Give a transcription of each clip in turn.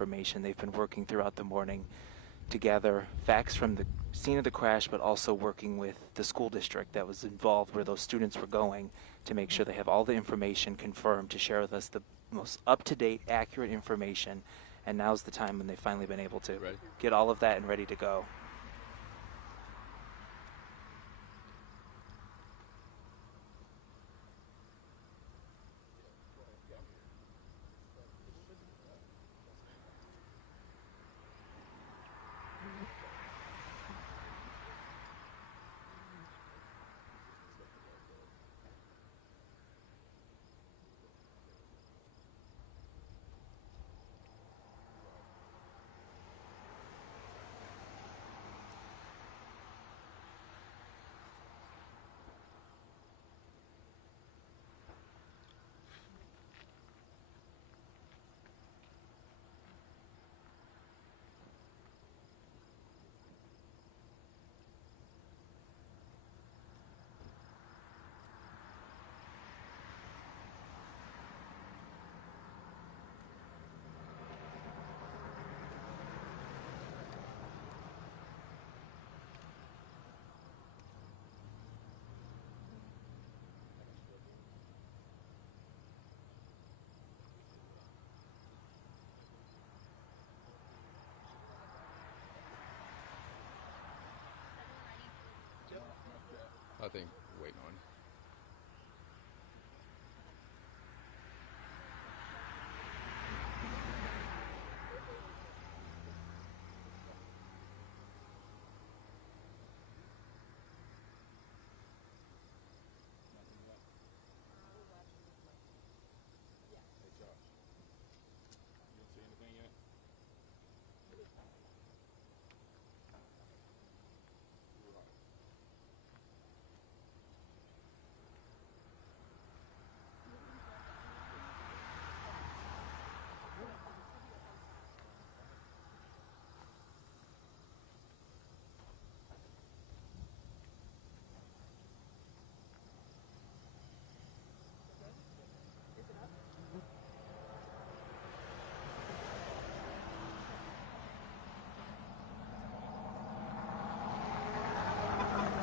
information. They've been working throughout the morning to gather facts from the scene of the crash, but also working with the school district that was involved where those students were going to make sure they have all the information confirmed to share with us the most up-to-date, accurate information. And now's the time when they've finally been able to get all of that and ready to go. I think waiting on.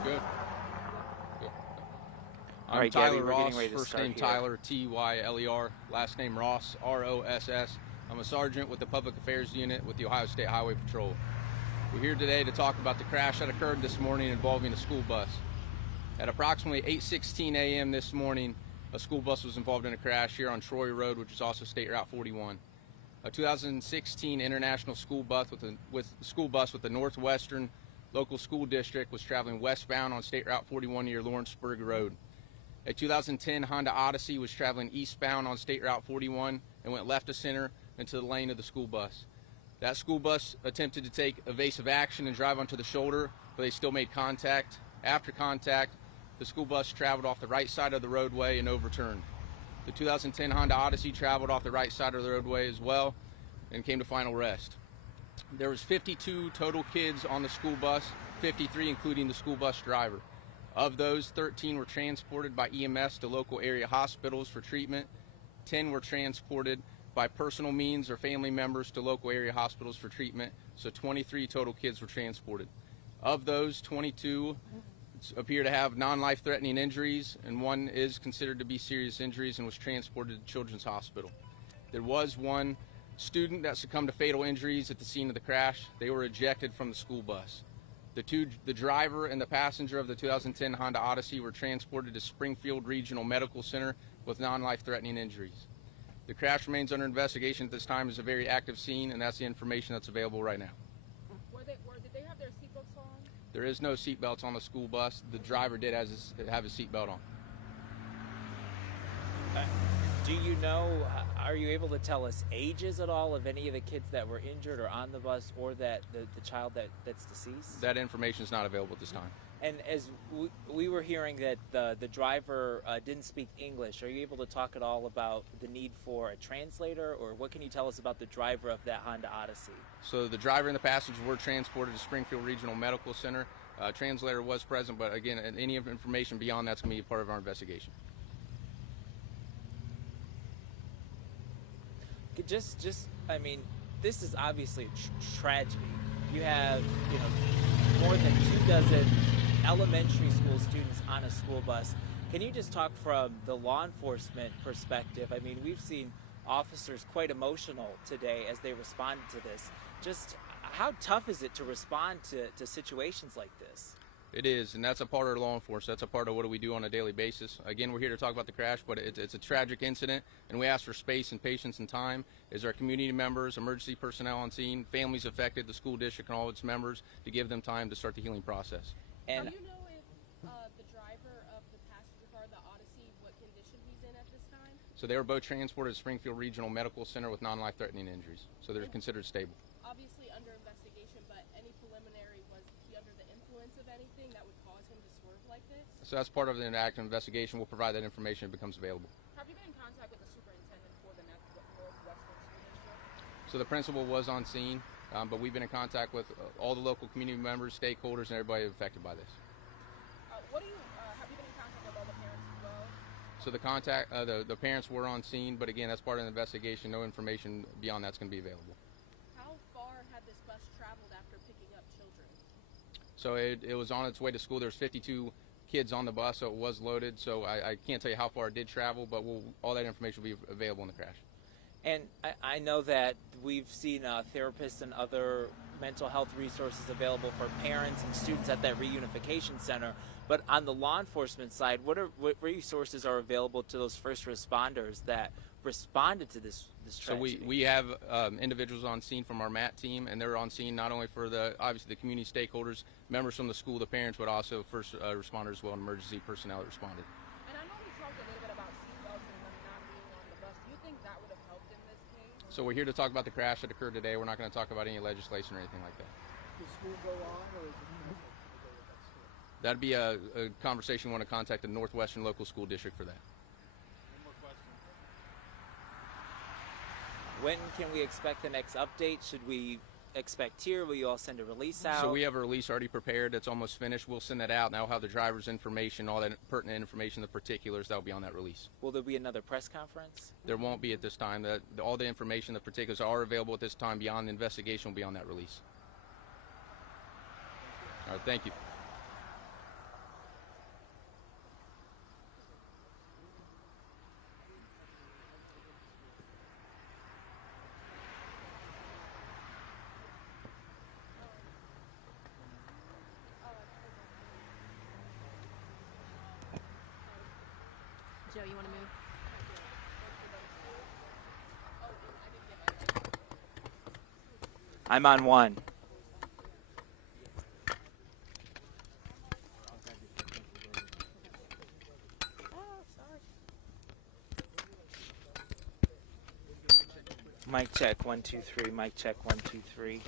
Good. All I'm right, Tyler Gabby, we're Ross, getting ready to first start name here. Tyler, Tyler, last name Ross, Ross. I'm a sergeant with the Public Affairs Unit with the Ohio State Highway Patrol. We're here today to talk about the crash that occurred this morning involving a school bus. At approximately 8:16 a.m. this morning, a school bus was involved in a crash here on Troy Road, which is also State Route 41. A 2016 International school bus with the Northwestern Local School District was traveling westbound on State Route 41 near Lawrenceburg Road. A 2010 Honda Odyssey was traveling eastbound on State Route 41 and went left of center into the lane of the school bus. That school bus attempted to take evasive action and drive onto the shoulder, but they still made contact. After contact, the school bus traveled off the right side of the roadway and overturned. The 2010 Honda Odyssey traveled off the right side of the roadway as well and came to final rest. There was 52 total kids on the school bus, 53 including the school bus driver. Of those, 13 were transported by EMS to local area hospitals for treatment. 10 were transported by personal means or family members to local area hospitals for treatment. So 23 total kids were transported. Of those, 22 appear to have non-life-threatening injuries, and one is considered to be serious injuries and was transported to Children's Hospital. There was one student that succumbed to fatal injuries at the scene of the crash. They were ejected from the school bus. The driver and the passenger of the 2010 Honda Odyssey were transported to Springfield Regional Medical Center with non-life-threatening injuries. The crash remains under investigation at this time. It's a very active scene, and that's the information that's available right now. Did they have their seatbelts on? There is no seatbelts on the school bus. The driver did have his seatbelt on. Do you know, are you able to tell us ages at all of any of the kids that were injured or on the bus, or that the child that's deceased? That information is not available at this time. And as we were hearing that the driver didn't speak English, are you able to talk at all about the need for a translator, or what can you tell us about the driver of that Honda Odyssey? So the driver and the passenger were transported to Springfield Regional Medical Center. Translator was present, but again, any information beyond that's going to be a part of our investigation. I mean, this is obviously a tragedy. You have, more than 24 elementary school students on a school bus. Can you just talk from the law enforcement perspective? I mean, we've seen officers quite emotional today as they responded to this. Just how tough is it to respond to situations like this? It is, and that's a part of law enforcement. That's a part of what we do on a daily basis. Again, we're here to talk about the crash, but it's a tragic incident, and we ask for space and patience and time as our community members, emergency personnel on scene, families affected, the school district and all its members, to give them time to start the healing process. And Do you know if the driver of the passenger car, the Odyssey, what condition he's in at this time? So they were both transported to Springfield Regional Medical Center with non-life-threatening injuries. So they're considered stable. Obviously under investigation, but any preliminary, was he under the influence of anything that would cause him to swerve like this? So that's part of the active investigation. We'll provide that information if it becomes available. Have you been in contact with the superintendent for the Northwestern School District? So the principal was on scene, but we've been in contact with all the local community members, stakeholders, and everybody affected by this. Have you been in contact with all the parents as well? So the parents were on scene, but again, that's part of the investigation. No information beyond that's going to be available. How far had this bus traveled after picking up children? So it was on its way to school. There's 52 kids on the bus, so it was loaded. So I can't tell you how far it did travel, but all that information will be available in the crash. And I know that we've seen therapists and other mental health resources available for parents and students at that reunification center. But on the law enforcement side, what resources are available to those first responders that responded to this tragedy? So we have individuals on scene from our MAT team, and they're on scene not only for obviously the community stakeholders, members from the school, the parents, but also first responders as well, and emergency personnel that responded. And I know we talked a little bit about seatbelts and them not being on the bus. Do you think that would have helped in this case? So we're here to talk about the crash that occurred today. We're not going to talk about any legislation or anything like that. Does school go on, or is it That'd be a conversation we want to contact the Northwestern Local School District for that. When can we expect the next update? Should we expect here? Will you all send a release out? So we have a release already prepared that's almost finished. We'll send that out. Now we'll have the driver's information, all that pertinent information, the particulars that will be on that release. Will there be another press conference? There won't be at this time. All the information, the particulars are available at this time. Beyond the investigation will be on that release. All right, thank you. Joe, you want to move? I'm on one. Mic check 1 2 3. Mic check 1 2 3.